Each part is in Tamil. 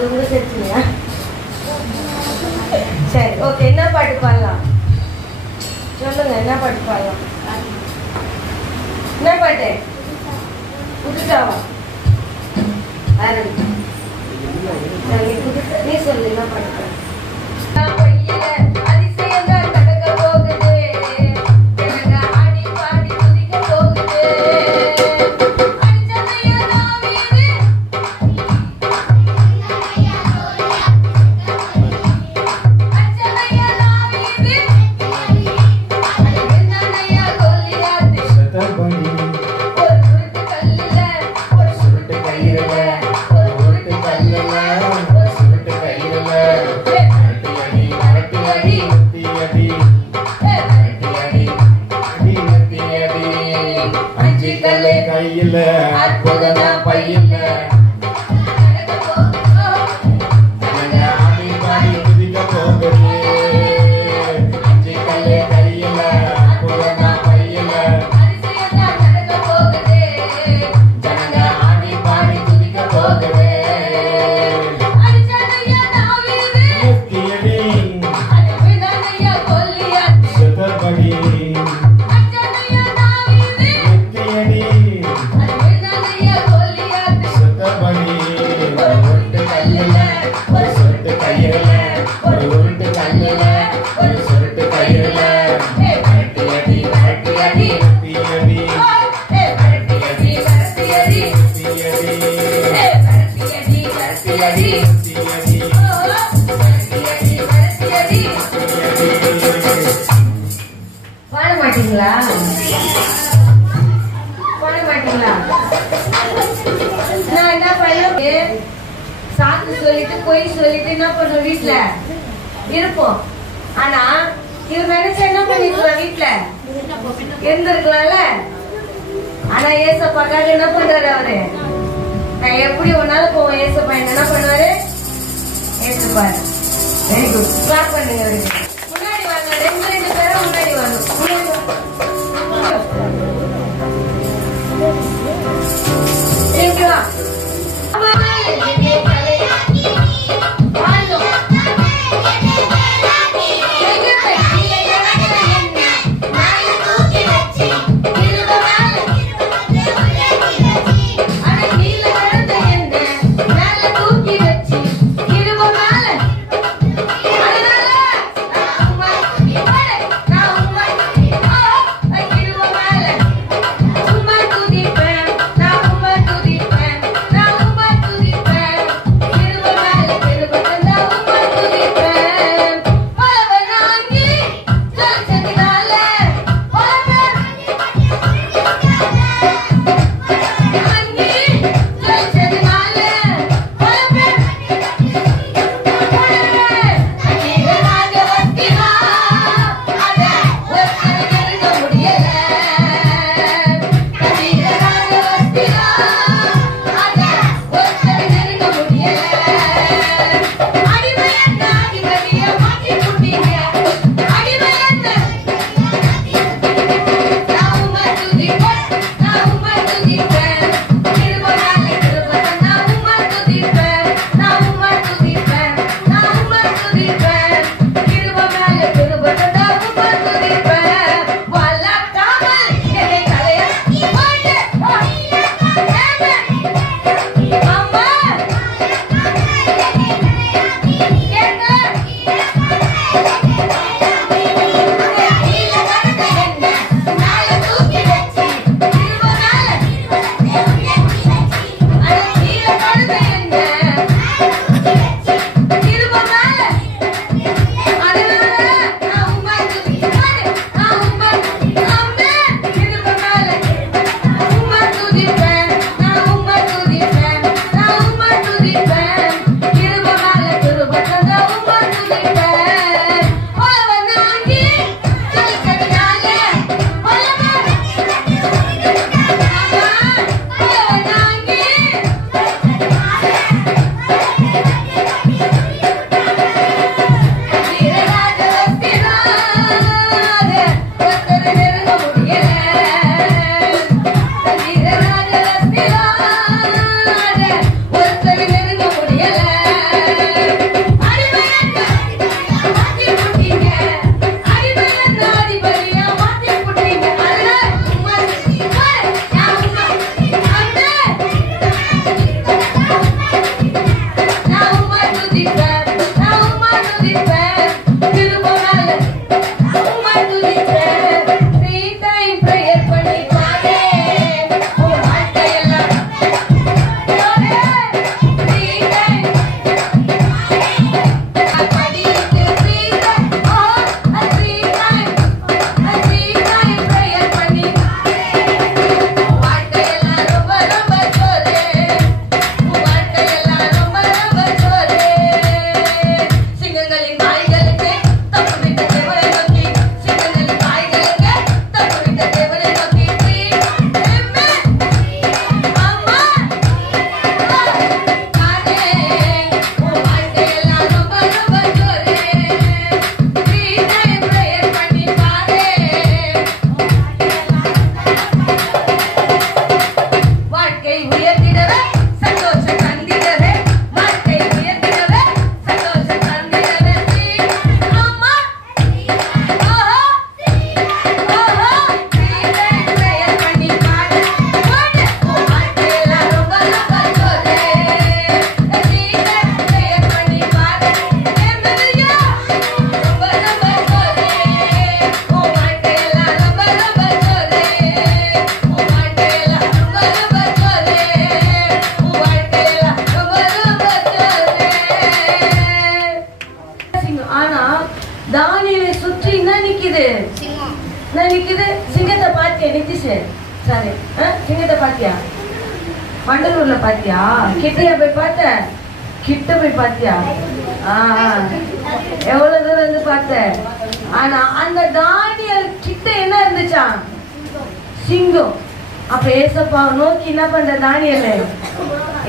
அது கூட சேர்த்துலையா? சரி ஓகே. என்ன பாட்டு பாடலாம் சொல்லுங்க. என்ன பாட்டு பாடலாம்? என்ன பாட்டு? புதுசாவா? ஆரம்பி. நீ சொல்லு என்ன பாட்டு? அதிசயங்கள் நடக்க போகுது, ஆடி பாடி குதிக்க போகுது. கையில அற்புதமா பையில ஆடி பாடி குதிக்க போகுது. அஞ்சு கல்லு கையில அற்புதமா பையில ஜனங்க ஆடி பாடி குதிக்க போகுது. முக்கியடி சுதர்படி பாட மாட்டீங்களா? பாட மாட்டீங்களா? நான் என்ன பண்ணுவேன்? சாக்கு சொல்லிட்டு பொய் சொல்லிட்டு என்ன பண்ணுவோம்? வீட்டுல இருப்போம். ஆனா இவர் நினைச்சா என்ன பண்ணிருக்கலாம்? வீட்டுல இருந்திருக்கலாம்ல. ஆனா ஏசப்பாக்காக என்ன பண்றாரு அவரு? நான் எப்படி ஒன்னால போவோம். ஏசப்பா என்ன பண்ணுவாரு? ஏசப்பாரு. Very good. கிளாப் பண்ணுங்க. முன்னாடி வாங்க. ரெண்டு பேரும் முன்னாடி வாங்க. நான் நிக்குது. சிங்கத்தை பாத்தியா நித்திஷ்? சரி, சிங்கத்தை பாத்தியா? வண்டலூர்ல பாத்தியா? கிட்டையா போய் பார்த்த? கிட்ட போய் பாத்தியா? எவ்வளவு தூரம் இருந்து பார்த்த? ஆனா அந்த தானியல் கிட்ட என்ன இருந்துச்சா? சிங்கம். அப்ப ஏசப்பா நோக்கி என்ன பண்ற தானியல்?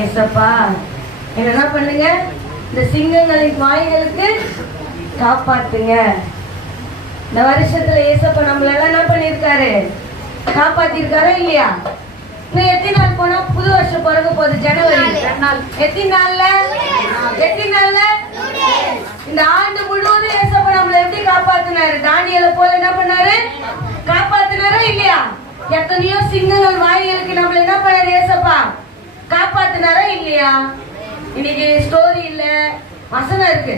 ஏசப்பா என்ன பண்ணுங்க, இந்த சிங்கங்களின் வாய்களுக்கு காப்பாத்துங்க. இந்த வருஷத்துல ஏசப்பா நம்மள எல்லாம் என்ன பண்ணிருக்காரு? காப்பாத்திருக்காரா இல்லையா? இன்னும் எத்தனை நாள் போனா புது வருஷம் பிறக்க போகுது? ஜனவரி. எத்தனை நாள்ல? இந்த ஆண்டு முழுவதும் ஏசப்பா நம்மள எப்படி காப்பாத்தினாரு? தானியேலை போல என்ன பண்ணாரு? காப்பாத்தினாரா இல்லையா? எத்தனையோ சிங்கங்கள் வாய்களுக்கு நம்மள என்ன பண்ணாரு? ஏசப்பா காப்பாத்தினாரா இல்லையா? இன்னைக்கு ஸ்டோரி இல்ல, வசனம் இருக்கு.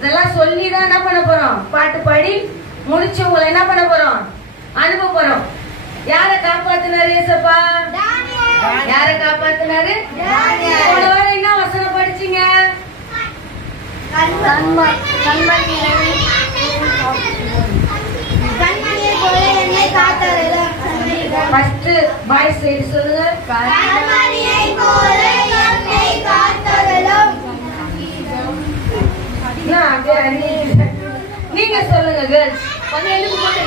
இதெல்லாம் சொல்லிதான் என்ன பண்ண போறோம்? பாட்டு பாடி முடிச்சு உங்களை என்ன பண்ண போறோம்? அனுப்ப போறோம். யார காப்பாத்தினாரு ஏசப்பா? யார காப்பாத்தினாரு? போன வாரம் என்ன வசனம் படிச்சீங்க? ஃபர்ஸ்ட் பாய்ஸ் சைடு சொல்லுங்க. நீங்க சொல்லுங்க கேர்ள்ஸ். கொஞ்சம் எழுதி போட்டு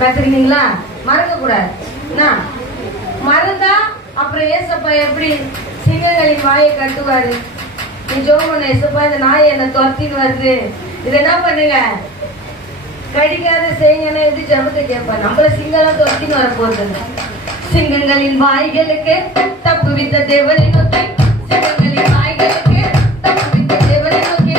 கத்துறீங்களா? மறக்க கூடாது. மறந்தா அப்புறம் ஏசப்பா எப்படி சிங்கங்களின் வாயை கட்டுவாரு? நீ ஜோமன் ஏசப்பா இந்த நாய் என்ன துரத்தின்னு வருது, இதை என்ன பண்ணுங்க, கடிக்காத செய்யுங்கன்னா எப்படி ஜபத்தை கேட்பா? நம்மள சிங்கெல்லாம் துரத்தின்னு வர போகுது. சிங்கங்களின் வாய்களுக்கு தப்பு வித்த தேவனை நோக்கி, சிங்கங்களின் வாய்களுக்கு தப்பு வித்த தேவனை நோக்கி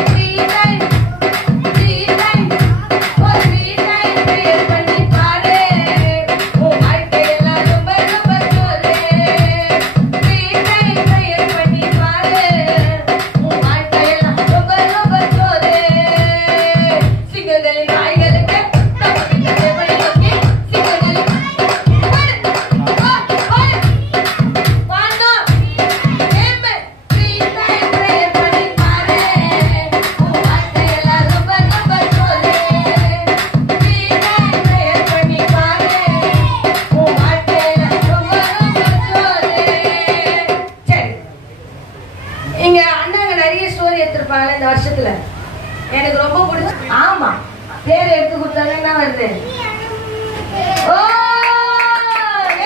இந்த வருஷத்துல எனக்கு ரொம்ப பிடிச்ச. ஆமா, பேர் எடுத்து கொடுத்தாங்க. என்ன வருது? ஓ,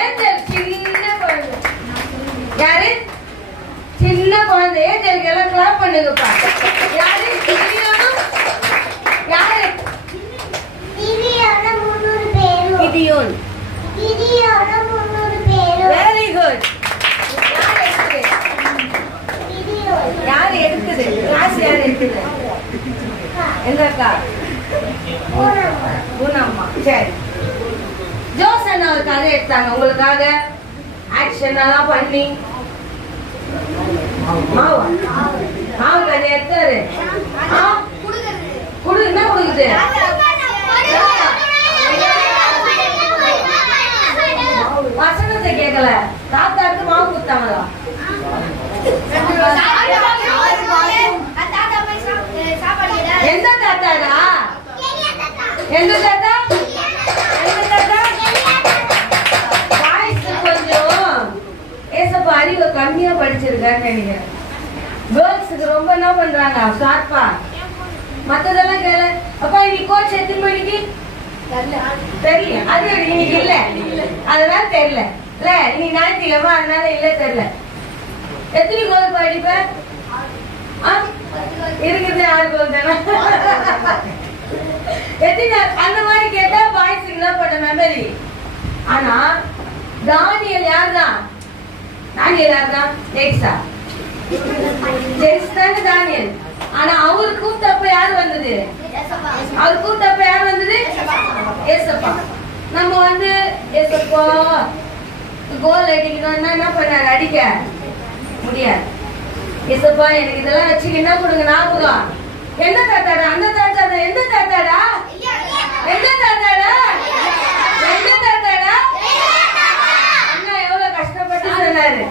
ஏஞ்சல். சின்ன குழந்தை. யாரு? சின்ன குழந்தை. ஏஞ்சலுக்கு எல்லாம் கிளாப் பண்ணுங்கப்பா. யாரு? யாரு? கிதியோன். Very good. யாரு எடுக்குது? கிளாஸ் யாரு எடுக்குது? எங்கக்கா? பூனம்மா. சரி, ஜோசன் ஒரு கதை எடுத்தாங்க உங்களுக்காக. ஆக்ஷன் எல்லாம் பண்ணி மாவு கதை எடுத்தாரு. குடு என்ன கொடுக்குது? வசனத்தை கேட்கல. தாத்தாக்கு மாவு கொடுத்தாங்களா? எந்த தாத்தாடா? எந்த தாத்தா? எந்த தாத்தா? வாய்ஸ் கொஞ்சம் ஏசப்பா அறிவு கம்மியா படிச்சிருக்கான்னு நினைக்கிறேன். கேர்ள்ஸுக்கு ரொம்ப என்ன பண்றாங்க? ஷார்ப்பா. மத்ததெல்லாம் கேள. அப்பா இன்னைக்கு கோச் எத்தனை மணிக்கு? தெரியல. அது இன்னைக்கு இல்ல, அதனால தெரியல. இல்ல இன்னைக்கு ஞாயிற்றுக்கிழமை, அதனால இல்ல தெரியல. எத்தனை கோல் படிப்ப? இருக்குது 6 கோல் தானே. எத்தனை அந்த மாதிரி கேட்டா பாய்ஸுக்கு என்ன பண்ண மெமரி. ஆனா தானியேல் யாருதான்? தானியேல் யாருதான்? ஜெயிஸா. ஜெயிஸ் தானே தானியேல். ஆனா அவரு கூப்பிட்டப்ப யாரு வந்தது? அவர் கூப்பிட்டப்ப யாரு வந்தது? ஏசப்பா. நம்ம வந்து ஏசப்பா கோல் அடிக்கணும்னா என்ன பண்ணாரு? அடிக்க முடியாது. ஏசப்பா எனக்கு இதெல்லாம் வச்சு என்ன கொடுங்க ஞாபகம். எந்த தாத்தாடா? அந்த தாத்தாடா? எந்த தாத்தாடா? எந்த தாத்தாடா? எந்த தாத்தாடா? அண்ணா எவ்வளவு கஷ்டப்பட்டு சொன்னாரு.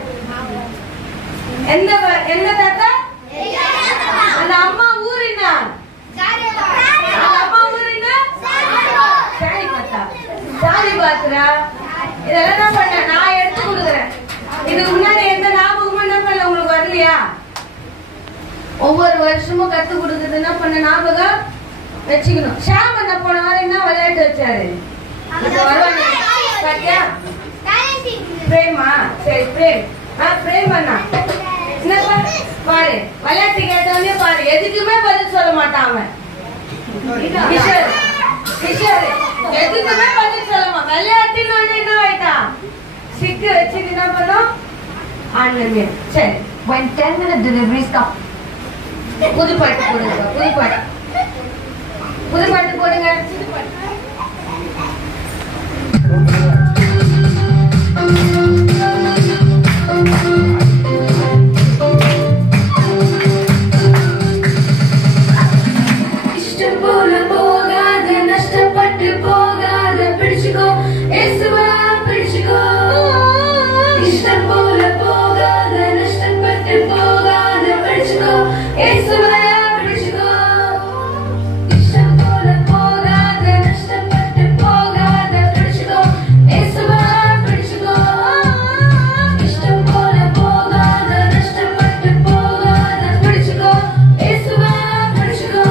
இதெல்லாம் என்ன பண்ண நான் எடுத்து கொடுக்குறேன். இதுக்கு முன்னாடி எந்த ஞாபகமும் என்ன பண்ணல உங்களுக்கு வரலையா? ஒவ்வொரு வருஷமும் கத்து கொடுக்குறது என்ன பண்ண ஞாபகம் வச்சுக்கணும். ஷாம் என்ன போன வாரம் என்ன விளையாட்டு வச்சாரு? பிரேமா சரி பிரேம் பிரேம் அண்ணா என்னப்பா பாரு விளையாட்டு கேட்டவனே பாரு எதுக்குமே பதில் சொல்ல மாட்டான் அவன். கிஷோர் கிஷோர் எதுக்குமே பதில் சொல்லமா விளையாட்டுன்னு என்ன ஆயிட்டான் சிக்கு வச்சுட்டு என்ன பண்ணோம் ஆன்லைன். சரி 10-minute delivery stop. புது பாட்டு போடுங்க புது பாட்டு போடுங்க. இஷ்டம் போல போகாத நஷ்டப்பட்டு போகாத பிடிச்சுக்கோ இயேசுவா பிடிச்சுக்கோ. இஷ்டம் போல போகாத நஷ்டப்பட்டு போகாத பிடிச்சுக்கோ இயேசுவா பிடிச்சுக்கோ. இஷ்டம் போல போகாத நஷ்டப்பட்டு போகாத பிடிச்சுக்கோ இயேசுவா பிடிச்சுக்கோ. இஷ்டம் போல போகாத நஷ்டப்பட்டு போகாத பிடிச்சுக்கோ இயேசுவா பிடிச்சுக்கோ.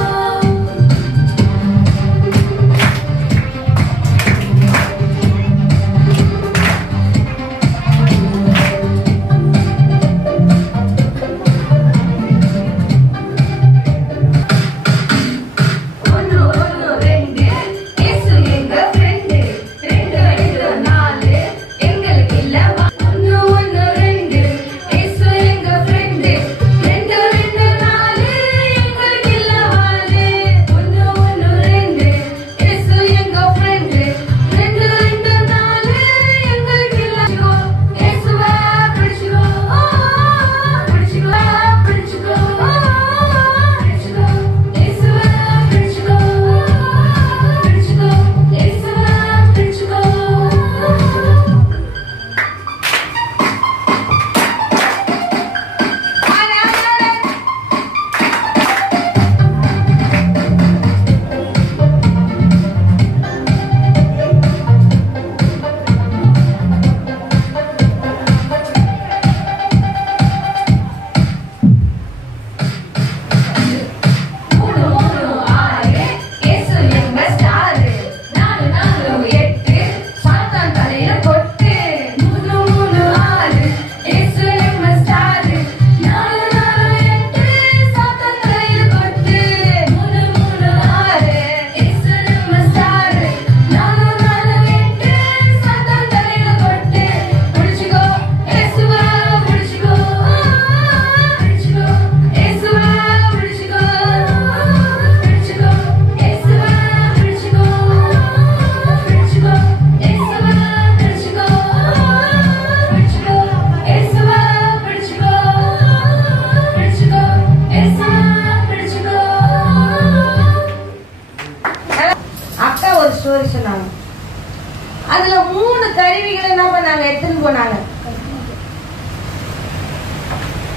அதுல 3 கருவிகளை என்ன பண்ணாங்க எடுத்துன்னு போனாங்க.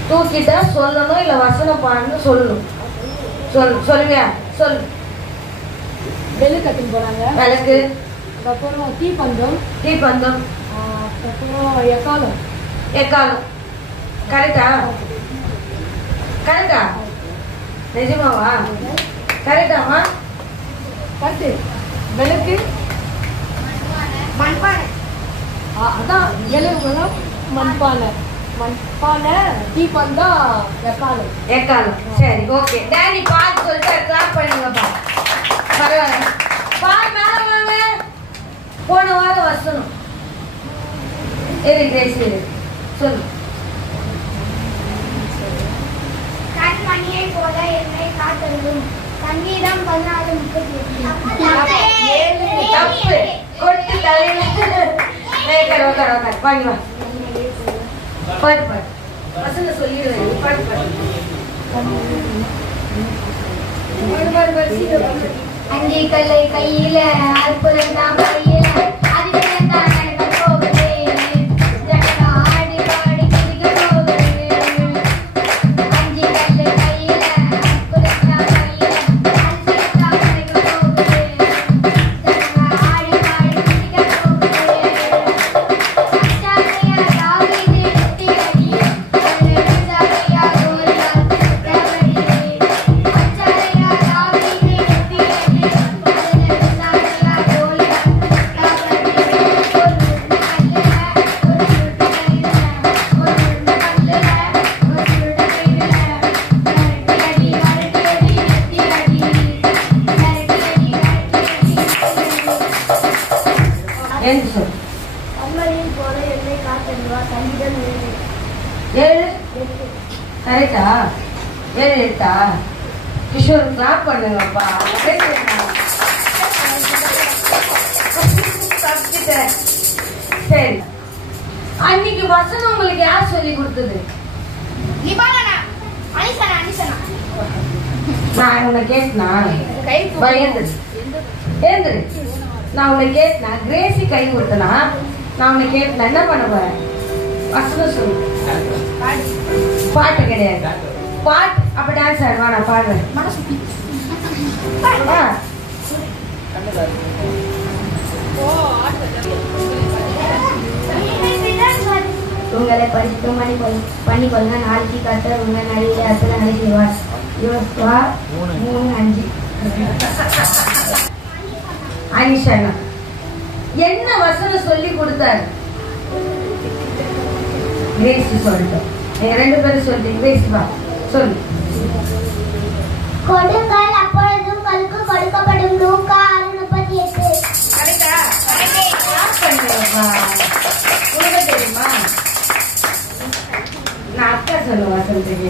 தூக்கிட்டா சொல்லணும் இல்ல வசனம் பாடணும் சொல்லணும். சொல்லுவியா சொல்லு. விளக்கு கட்டின்னு போனாங்க. விளக்கு அதுக்கப்புறம் தீப்பந்தம் அதுக்கப்புறம் எக்காலம். கரெக்டா நிஜமாவா? கரெக்டாமா? கட்டு விளக்கு மண்பானை. அதான் எலும்புலாம் மண்பானை தீப்பந்தம் எக்காலம். சரி ஓகே டேடி பாத்து சொல்லிட்டு கிளாப் பண்ணுங்கப்பா. பரவாயில்ல மேல வாங்க. போன வாரம் வசனம் சொல்லு. கண்மணியை போல என்னை காத்தருளும். சங்கீதம் 14:38. தப்பு கொட்டு தலையில வாங்கி வா. பாட்டு வசனம் சொல்லிடுவேன். பாட்டு அஞ்சிக்கல்லை கையில அற்புதம் தான் கையில அதிசயம் தான் நடக்க போகுது. ஜனங்க ஆடி பாடி குதிக்க போகுது. அஞ்சிக்கல்லை கையில அற்புதம் தான் கையில அதிசயம் தான் நடக்க போகுது. ஜனங்க ஆடி பாடி குதிக்க போகுது. என்று சொல். கண்மணியின் போல என்னை காத்தருள்வார். சங்கீதம் 7 கரெக்டா? 7 எழுத்தா? கிஷோர் கிளாப் பண்ணுங்கப்பா. சரி, அன்னைக்கு வசனம் உங்களுக்கு யார் சொல்லி கொடுத்தது? நான் உன்னை கேட்டனா? ஏந்திரு. நான் உன்னை கேட்டனா? கிரேசி கை கொடுத்தனா? நான் உன்னை கேட்டனா? என்ன பண்ண போறேன்? வசனம் சொல்லு. பாட்டு கிடையாது. பாட்டு அப்ப டான்ஸ் ஆடுவா. நான் பாடுறேன். உங்களை பரிசுத்தம் பண்ணிக்கொள்ள நாளைக்கு கர்த்தர் உங்கள் நடுவில் அற்புதங்களை செய்வார். யோசுவா 3:5. அனிஷா என்ன வசனம் சொல்லி கொடுத்தாரு? கிரேசி சொல்லிட்டோம். நீங்க 2 பேரும் சொல்லிட்டீங்க. கிரேசி வா சொல்லு. கொடுங்கள் அப்பொழுது உங்களுக்கு கொடுக்கப்படும். லூக்கா 6:38. கரெக்டா? உனக்கு தெரியுமா? நான் அக்கா சொல்லுவா சொல்றேன்.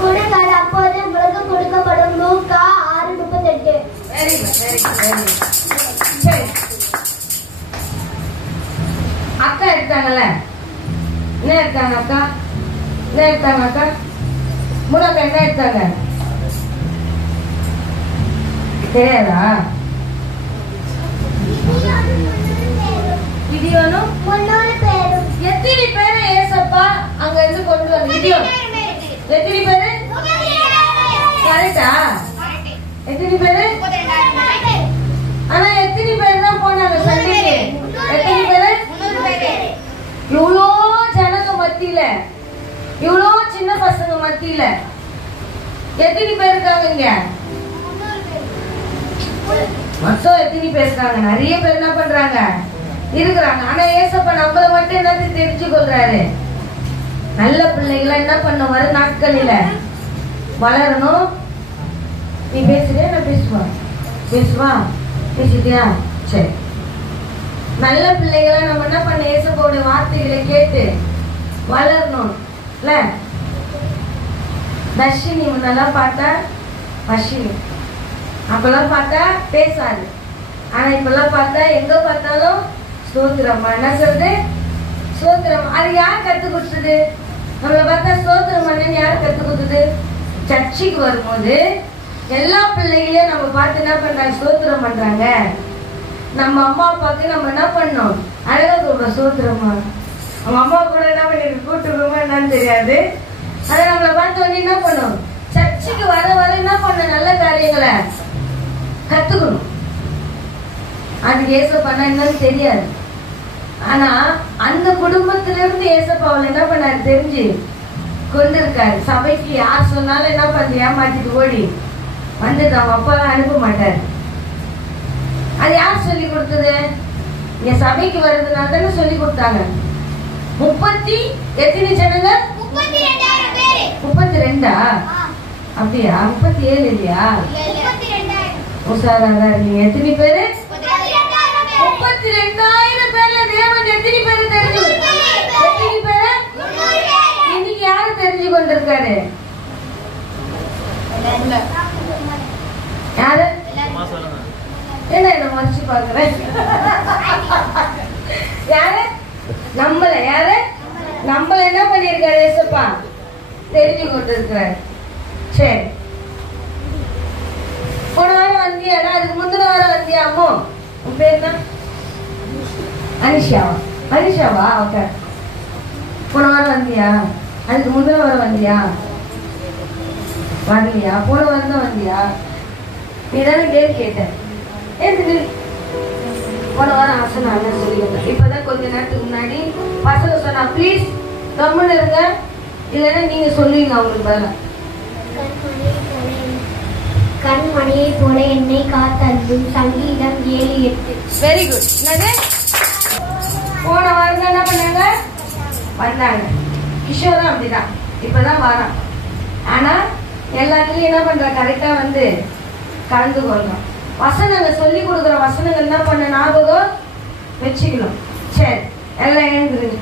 கொடுங்கள் அப்போது உங்களுக்கு கொடுக்கப்படும். லூக்கா 6:38. Very good, very good, very good. சரி, அக்கா எடுத்தாங்கல்ல? என்ன எடுத்தாங்க அக்கா? என்ன எடுத்தாங்க அக்கா? முன்னாக்கா என்ன எடுத்தாங்க? தெரியாதா? கிதியோனும் 300 பேரும். எத்தனை பேரை ஏசப்பா அங்க இருந்து கொண்டு வந்து? கிதியோன் எத்தனை பேரு? கரெக்டா? எத்தனை பேரு? ஆனா எத்தனை பேர் தான் போனாங்க சண்டைக்கு? எத்தனை பேரு? இவ்வளோ ஜனங்க மத்தியில, இவ்வளோ சின்ன பசங்க மத்தியில எத்தனை பேர் இருக்காங்க இங்க? மொத்தம் எத்தனை பேர் இருக்காங்க? நிறைய பேர் என்ன பண்றாங்க? இருக்கிறாங்க. ஆனா ஏசப்பா நம்மள மட்டும் என்ன தெரிஞ்சு கொள்றாரு? நல்ல பிள்ளைகளை என்ன பண்ண வர நாட்களில வளரணும். நீ பேசுறியா? நான் பேசுவா? பேசிட்டியா? சரி. நல்ல பிள்ளைகளை நம்ம என்ன பண்ண? ஏசப்பாவுடைய வார்த்தைகளை கேட்டு வளரணும். இல்ல தர்ஷினி முன்னெல்லாம் பார்த்தா வர்ஷினி, அப்பெல்லாம் பார்த்தா பேசாது. ஆனா இப்பெல்லாம் பார்த்தா எங்க பார்த்தாலும் ஸ்தோத்திரம்மா. என்ன சொல்றது? ஸ்தோத்திரம். அது யார் கத்து கொடுத்தது? நம்மளை பார்த்தா ஸ்தோத்திரம் பண்ணு யார் கத்து கொடுத்தது? சர்ச்சுக்கு வரும்போது எல்லா பிள்ளைகளையும் நம்ம பார்த்து என்ன பண்றாங்க? ஸ்தோத்திரம் பண்றாங்க. நம்ம அம்மா அப்பாவுக்கு நம்ம என்ன பண்ணோம்? அழகா கூப்பிட ஸ்தோத்திரமா. நம்ம அம்மா கூட என்ன பண்ணி கூட்டுருக்கோமா என்னன்னு தெரியாது. அதை நம்மளை பார்த்த உடனே என்ன பண்ணும்? சர்ச்சுக்கு வர வர என்ன பண்ண? நல்ல காரியங்களை கத்துக்கணும். அதுக்கு ஏசப்பானா என்னன்னு தெரியாது. ஆனா அந்த குடும்பத்தில இருந்து ஏசப்பாவில் என்ன பண்ணாரு? தெரிஞ்சு கொண்டு இருக்காரு. சபைக்கு யார் சொன்னாலும் என்ன பண்ணி ஏமாத்திட்டு ஓடி வந்து நம்ம அப்பாலாம் அனுப்ப மாட்டாரு. அது யார் சொல்லி கொடுத்தது? என் சபைக்கு வர்றதுனால தானே சொல்லி கொடுத்தாங்க. 30 எத்தனை ஜனங்க? 32. அப்படியா? 37 இல்லையா? உசாராதான் இருக்கீங்க. எத்தனை பேரு? 32,000 பேர்ல தேவன் எத்தனை பேரு தெரிஞ்சு? எத்தனை பேரு? இன்னைக்கு யாரு தெரிஞ்சு கொண்டிருக்காரு? யாரு? என்ன மறைச்சு பாக்குறேன்? யாரு? நம்மள. யாரு? நம்மள என்ன பண்ணிருக்காரு? ஏசப்பா தெரிஞ்சு கொண்டு இருக்கிறாரு. சரி, போன வாரம் வந்தியாடா? அதுக்கு முந்தின வாரம் வந்தியா? அம்மோ உன் பேர் என்ன? அனிஷாவா? அனிஷாவா? ஓகே. போன வாரம் வந்தியா? அதுக்கு முந்தின வாரம் வந்தியா? வரலையா? போன வாரம் தான் வந்தியா? நீ தானே கேள்வி கேட்ட. போன வாரம் ஆசனா சொல்லியிருந்தேன். இப்பதான் கொஞ்ச நேரத்துக்கு முன்னாடி பசங்க சொன்னா ப்ளீஸ் கம்முன்னு இருங்க, இல்லைன்னா நீங்க சொல்லுவீங்க அவங்களுக்கு பதிலா. கண்மணியை போல என்னை காத்தருளும். சங்கீதம் 7:8. Very good. என்னது? போன வாரம் தான் என்ன பண்ணாங்க? வந்தாங்க. கிஷோரும் அப்படிதான் இப்பதான் வரான். ஆனா எல்லாத்துலயும் என்ன பண்ற கரெக்டா வந்து கலந்து கொள்ளணும். வசனங்கள் சொல்லி கொடுக்குற வசனங்கள் என்ன பண்ண ஞாபகம் வச்சுக்கணும். சரி, எல்லாம் எழுந்துருங்க,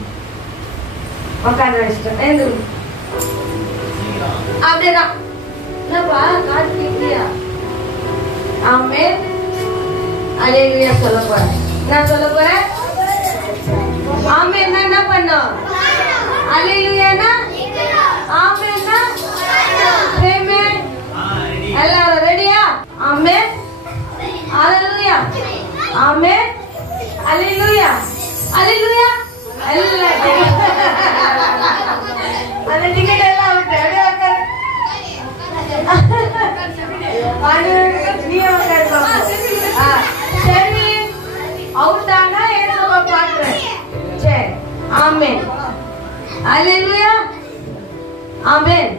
உட்காந்து வச்சுட்டோம், எழுந்துருங்க. அப்படியேதான் என்னப்பா காட்டு கேட்கலையா? ஆமென் அல்லேலூயா சொல்ல போறேன். நான் சொல்ல போறேன். ஆமென் என்ன பண்ணும்? அல்லேலூயானா ஆமென்னா ஆமென். எல்லாரும் ரெடியா? ஆமென் அல்லேலூயா ஆமென் அல்லேலூயா அல்லேலூயா. எல்லாம் அந்த டிக்கெட் எல்லாம் விட்டு அப்படியே உட்காரு. நீ உட்காரு. சரி, அவுட் ஆனா என்ன பாக்குறேன். சரி, ஆமென் அல்லேலூயா ஆமென்.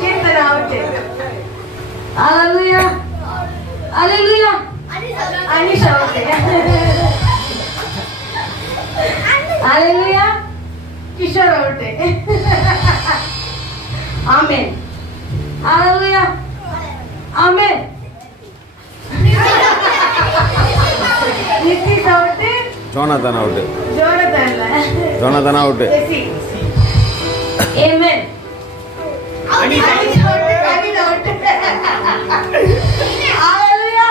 கீர்த்தனை அவுட். அல்லேலூயா அல்லேலூயா. அனிஷா அவுட். அல்லேலூயா. கிஷோர் அவுட். ஆமென் அல்லேலூயா ஆமென். Nithish out. Jonathan out. Jonathan out. ஆமென். அனிஷா அவுட். அல்லேலூயா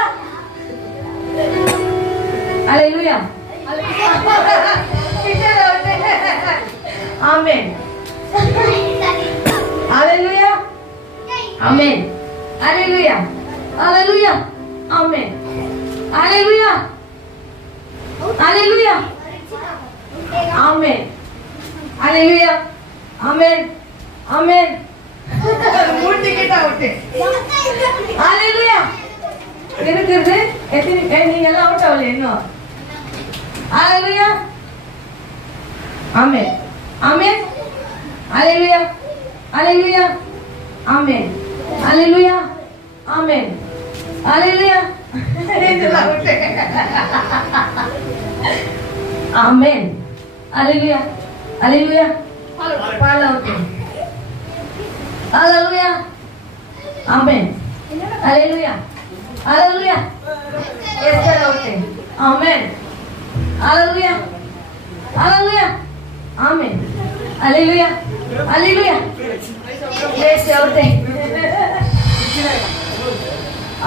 அல்லேலூயா. கிஷோர் அவுட். ஆமென் அல்லேலூயா ஆமென் அல்லேலூயா அல்லேலூயா ஆமென் அல்லேலூயா அல்லேலூயா ஆமென் அல்லேலூயா ஆமென் ஆமென். மூணு டிக்கெட் அவுட். அல்லேலூயா. இருக்குது எத்தனை? நீங்க எல்லாம் அவுட் ஆகல இன்னும். அல்லேலூயா ஆமென் ஆமென் அல்லேலூயா அல்லேலூயா ஆமென் அல்லேலூயா ஆமென் அல்லேலூயா. ஆமென் அல்லேலூயா அல்லேலூயா. Paul out. அல்லேலூயா ஆமென் அல்லேலூயா அல்லேலூயா. Esther out. ஆமென் அல்லேலூயா அல்லேலூயா ஆமென் அல்லேலூயா அல்லேலூயா. Grace out.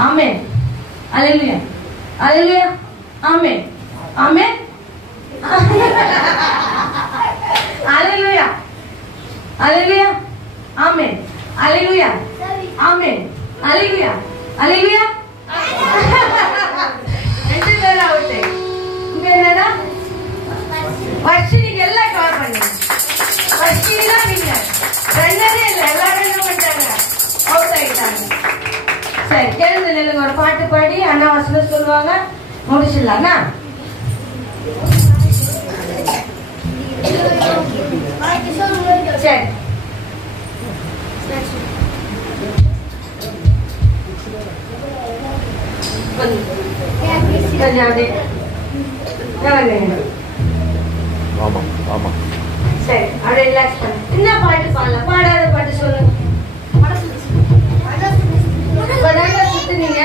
ஆமென் அல்லேலூயா அல்லேலூயா ஆமென் ஆமென் அல்லேலூயா அல்லேலூயா ஆமென் அல்லேலூயா ஆமென் அல்லேலூயா அல்லேலூயா. ரெண்டு பேர் அவுட். இங்க என்னடா வர்ஷினிக்கு எல்லாம் கவர் பண்ணுங்க. வர்ஷினி தான் நீங்க ரெண்டே இல்ல, எல்லாரும் என்ன பண்ணிட்டாங்க? அவுட் ஆயிட்டாங்க. சரி, எழுந்து நில்லுங்க. ஒரு பாட்டு பாடி அண்ணா வசனம் சொல்லுவாங்க, முடிச்சிடலாம்னா? சரி, கொஞ்சம் அப்படியே ஆமா ஆமா. சரி, அப்படியே ரிலாக்ஸ் பண்ணு. என்ன பாட்டு பாடலாம்? பாடாத பாட்டு சொல்லுங்க. இப்பதான் சுத்துனீங்க,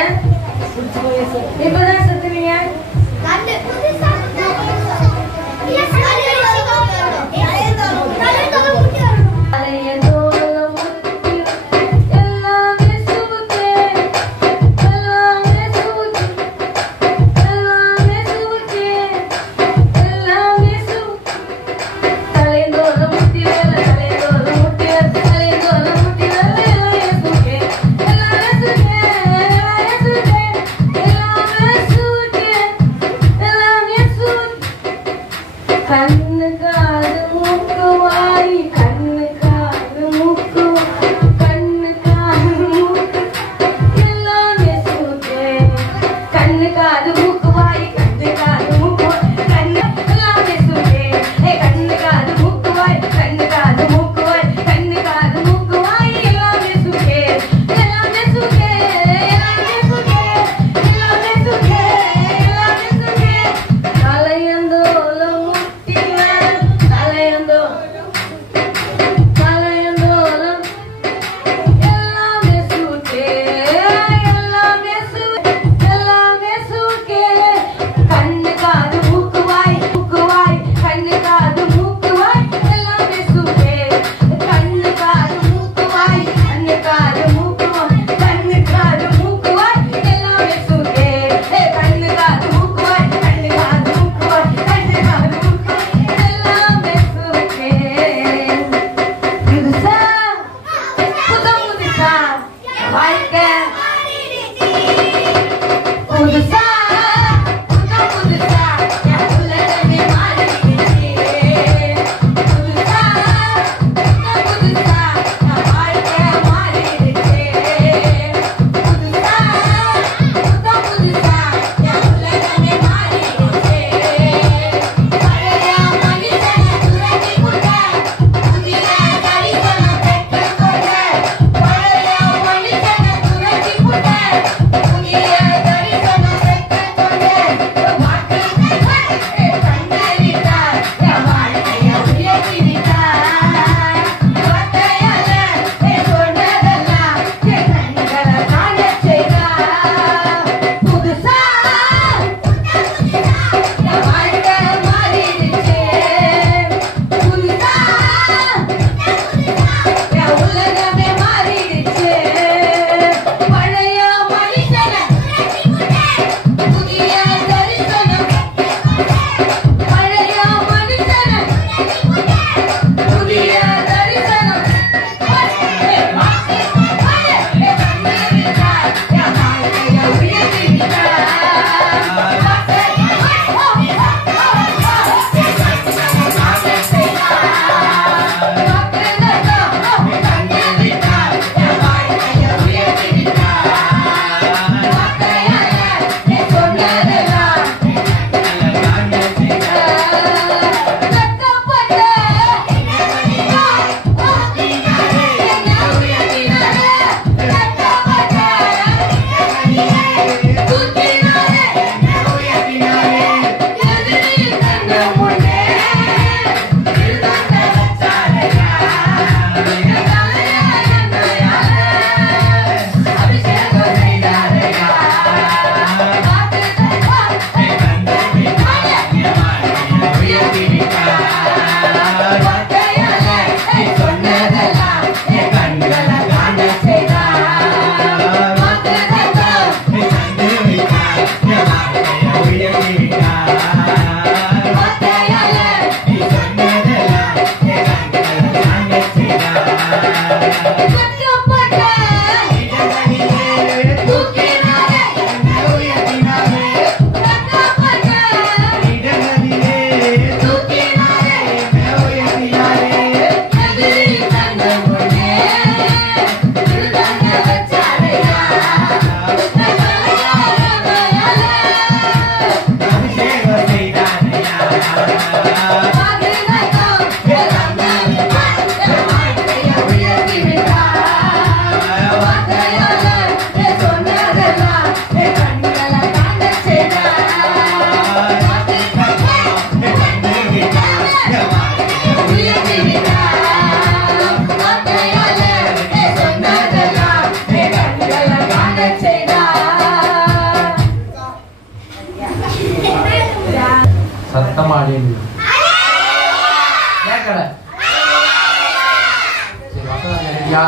இப்பதான் சுத்துனீங்க. தலைந்தோறும் முட்டி அல்லேலூயா. கேட்கல. சரி, வசனம் ரெடியா?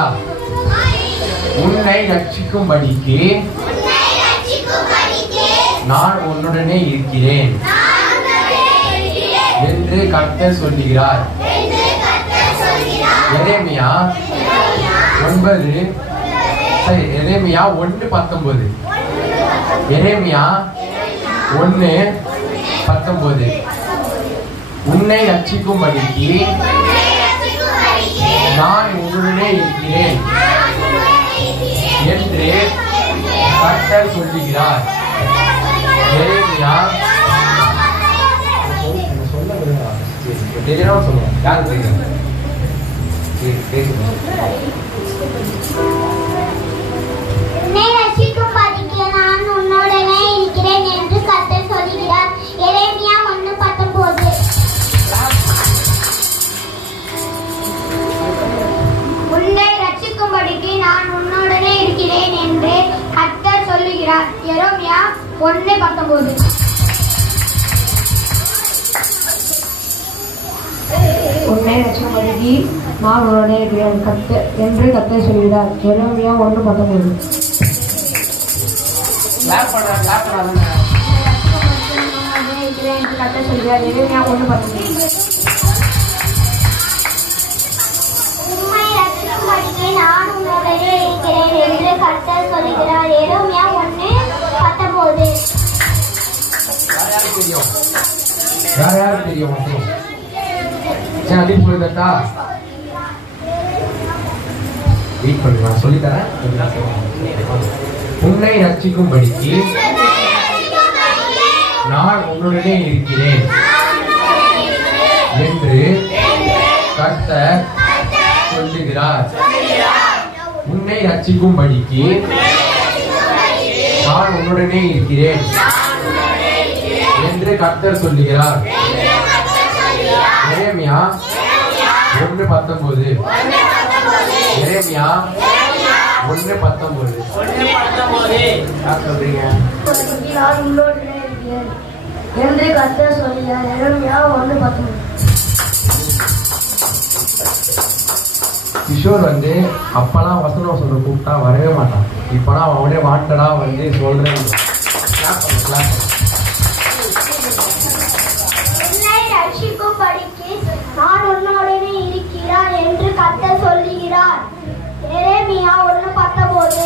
உன்னை ரட்சிக்கும்படிக்கு நான் உன்னுடனே இருக்கிறேன் என்று கர்த்தர் சொல்லுகிறார். எரேமியா 9 எரேமியா 1:19. எரேமியா 1:19 உன்னை ரட்சிக்கும்படிக்கு நான் உன்னுடனே இருக்கிறேன் என்று கர்த்தர் சொல்லுகிறார். எரேமியா தெரியாம சொல்லுவோம். யாரு தெரியும்? உன்னை ரட்சிக்கும்படிக்கு நான் உன்னுடனே இருக்கிறேன் என்று கர்த்தர் சொல்லுகிறார். எரேமியா 1:19. உன்னை ரட்சிக்கும்படிக்கு நான் உன்னுடனே இருக்கிறேன் என்று கர்த்தர் சொல்லுகிறார். எரேமியா 1:19. உன்னை ரட்சிக்கும்படிக்கு நான் உடனே இருக்கிறேன் என்று கர்த்தர் சொல்கிறார். எரேமியா 1:19. கிளாப் பண்ணா இருக்கிறேன் என்று கர்த்தர் சொல்கிறார். எரேமியா 1:19. உம்மை ரட்சிக்கும்படிக்கு நான் உன்னுடனே இருக்கிறேன் என்று கர்த்தர் சொல்லுகிறார். எரேமியா 1:19. யார் தெரியும்? சரி, அப்படின்னு சொல்லிட்டா வெயிட் பண்ணுங்க, நான் சொல்லித்தரேன். உன்னை ரட்சிக்கும்படிக்கு நான் உன்னுடனே இருக்கிறேன் என்று கர்த்தர் சொல்லுகிறார். உன்னை ரட்சிக்கும்படிக்கு நான் உன்னுடனே இருக்கிறேன் என்று கர்த்தர் சொல்லுகிறார். எரேமியா 1:19. எரேமியா 1:19. யார் சொல்றீங்க? நான் உன்னோடனே இருக்கிறேன் என்று கர்த்தர் சொல்கிறார். எரேமியா 1:19. கிஷோர் அப்பெல்லாம் வசனம் சொல்ற கூப்பிட்டா வரவே மாட்டான். இப்பெல்லாம் அவனே வாண்டடா சொல்றேன். உன்னை ரட்சிக்கும்படிக்கு நான் உன்னுடனே இருக்கிறார் என்று கர்த்தர் சொல்லுகிறார். எரேமியா 1:19.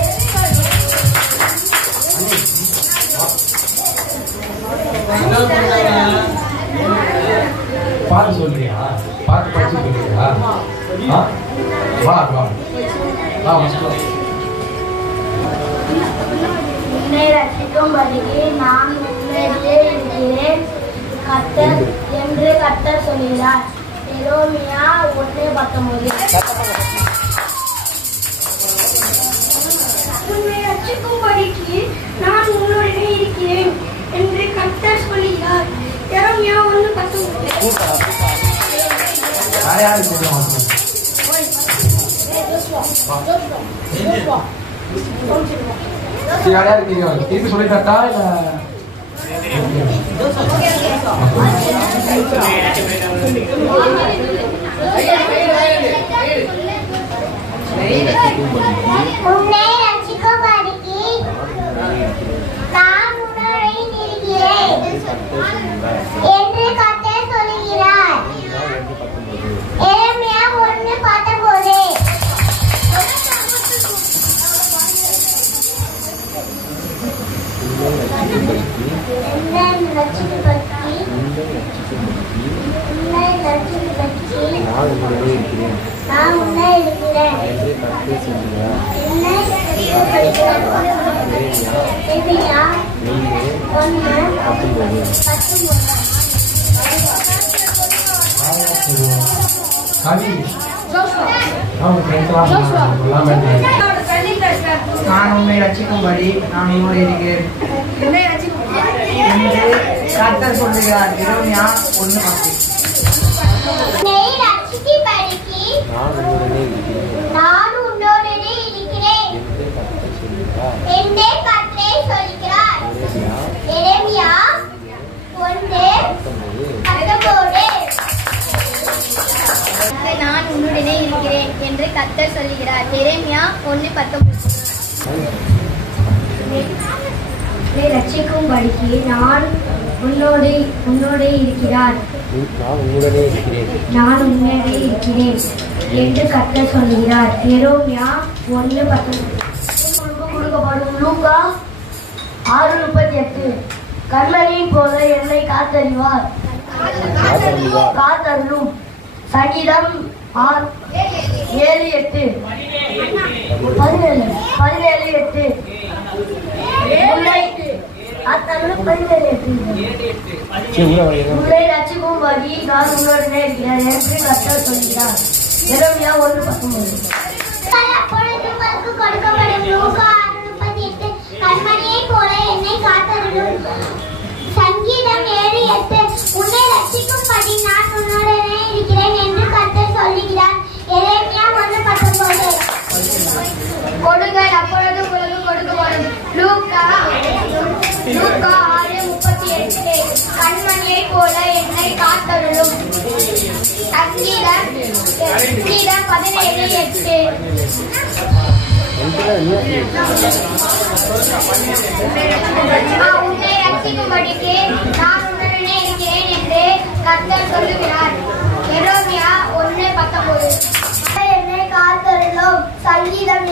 பாத்து சொல்றியா? பாத்து படிச்சு சொல்றியா? வா உன்னை ரட்சிக்கும்படிக்கு நான் உன்னிடையே இருக்கிறேன் கர்த்தர் என்று கர்த்தர் சொல்கிறார். எரேமியா 1:19. உன்னை ரட்சிக்கும்படிக்கு நான் உன்னுடனே இருக்கிறேன் என்று கர்த்தர் சொல்கிறார். எரேமியா 1:19. யாரு தெரியும்? யாரு தெரியும்? திருப்பி சொல்லி தட்டா இல்ல? உன்னை ரட்சிக்கும்படிக்கு நான் உன்னுடனே இருக்கிறேன் என்று கர்த்தர் சொல்கிறார். எரேமியா 1:19. உன்னை ரட்சிக்கும்படிக்கு நான் உன்னை இருக்கிறேன். எரேமியா 1:19. கவி நான் உன்னை ரட்சிக்கும்படி நான் உன்னோடு இருக்கிறேன் என்று கர்த்தர் சொல்லுகிறார். எரேமியா 1:10. உன்னை ரட்சிக்கும்படிக்கு நான் உன்னோடனே இருக்கிறேன் என்று கர்த்தர் சொல்லுகிறார். எரேமியா 1:19. 1:19. என்னை ரட்சிக்கும்படிக்கு நான் உன்னோடே இருக்கிறார். நான் உன்னோடே இருக்கிறேன் என்று கர்த்தர் சொல்கிறார். எரேமியா 1:19. கொடுக்கப்படும் லூக்கா 6:38. கண்மணியின் போல என்னை காத்தறிவார் காத்தருளும். சங்கீதம் 7:8. 17:8. உன்னை ரட்சிக்கும்படி நான் உன்னுடனே இருக்கிறேன் என்று கர்த்தர் சொல்கிறார். எரேமியா 1:19. அப்பொழுது உங்களுக்கு கொடுக்கப்படும் லூக்கா 6:38. கண்மணியைப் போல என்னை காத்தருளும். சங்கீதம் 7:8. உன்னை ரட்சிக்கும்படி நான் உன்னுடனே இருக்கிறேன் என்று கர்த்தர் சொல்லுகிறார். எரேமியா 1:19. கொடுங்கள் அப்பொழுது உங்களுக்கு கொடுக்கப்படும். லூக்கா 6:38. கண்மணியைப் போல என்னை காத்தருளும். சங்கீதம் 17:8. உன்னை ரட்சிக்கும்படிக்கு நான் உன்னுடனே இருக்கிறேன் என்று கர்த்தர் சொல்லுகிறார். எரேமியா 1:19. என்னை காத்தருளும். சங்கீதம்